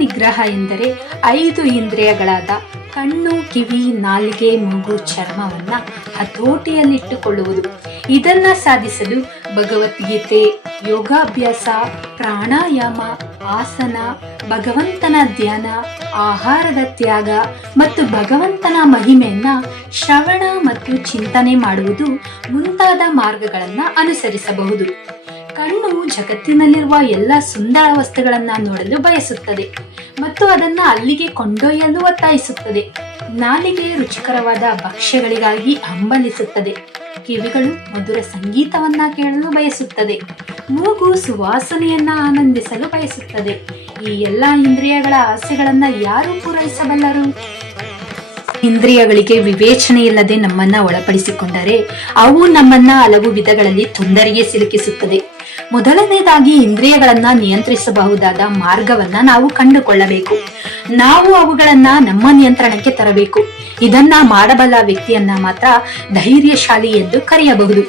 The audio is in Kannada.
ನಿಗ್ರಹ ಎಂದರೆ 5 ಇಂದ್ರಿಯಗಳಾದ ಕಣ್ಣು, ಕಿವಿ, ನಾಲಿಗೆ, ಮೂಗು, ಚರ್ಮವನ್ನ ಹತೋಟಿಯಲ್ಲಿಟ್ಟುಕೊಳ್ಳುವುದು. ಇದನ್ನ ಸಾಧಿಸಲು ಭಗವದ್ಗೀತೆ, ಯೋಗಾಭ್ಯಾಸ, ಪ್ರಾಣಾಯಾಮ, ಆಸನ, ಭಗವಂತನ ಧ್ಯಾನ, ಆಹಾರದ ತ್ಯಾಗ ಮತ್ತು ಭಗವಂತನ ಮಹಿಮೆಯನ್ನ ಶ್ರವಣ ಮತ್ತು ಚಿಂತನೆ ಮಾಡುವುದು ಮುಂತಾದ ಮಾರ್ಗಗಳನ್ನ ಅನುಸರಿಸಬಹುದು. ಕಣ್ಣು ಜಗತ್ತಿನಲ್ಲಿರುವ ಎಲ್ಲ ಸುಂದರ ವಸ್ತುಗಳನ್ನ ನೋಡಲು ಬಯಸುತ್ತದೆ ಮತ್ತು ಅದನ್ನ ಅಲ್ಲಿಗೆ ಕೊಂಡೊಯ್ಯಲು ಒತ್ತಾಯಿಸುತ್ತದೆ. ನಾಲಿಗೆ ರುಚಿಕರವಾದ ಭಕ್ಷ್ಯಗಳಿಗಾಗಿ ಹಂಬಲಿಸುತ್ತದೆ. ಕಿವಿಗಳು ಮಧುರ ಸಂಗೀತವನ್ನ ಕೇಳಲು ಬಯಸುತ್ತದೆ. ಮೂಗು ಸುವಾಸನೆಯನ್ನ ಆನಂದಿಸಲು ಬಯಸುತ್ತದೆ. ಈ ಎಲ್ಲಾ ಇಂದ್ರಿಯಗಳ ಆಸೆಗಳನ್ನ ಯಾರು ಪೂರೈಸಬಲ್ಲರು? ಇಂದ್ರಿಯಗಳಿಗೆ ವಿವೇಚನೆ ಇಲ್ಲದೆ ನಮ್ಮನ್ನ ಒಳಪಡಿಸಿಕೊಂಡರೆ ಅವು ನಮ್ಮನ್ನ ಹಲವು ವಿಧಗಳಲ್ಲಿ ತೊಂದರೆಗೆ ಸಿಲುಕಿಸುತ್ತದೆ. ಮೊದಲನೇದಾಗಿ ಇಂದ್ರಿಯಗಳನ್ನ ನಿಯಂತ್ರಿಸಬಹುದಾದ ಮಾರ್ಗವನ್ನ ನಾವು ಕಂಡುಕೊಳ್ಳಬೇಕು. ನಾವು ಅವುಗಳನ್ನ ನಮ್ಮ ನಿಯಂತ್ರಣಕ್ಕೆ ತರಬೇಕು. ಇದನ್ನ ಮಾಡಬಲ್ಲ ವ್ಯಕ್ತಿಯನ್ನ ಮಾತ್ರ ಧೈರ್ಯಶಾಲಿ ಎಂದು ಕರೆಯಬಹುದು.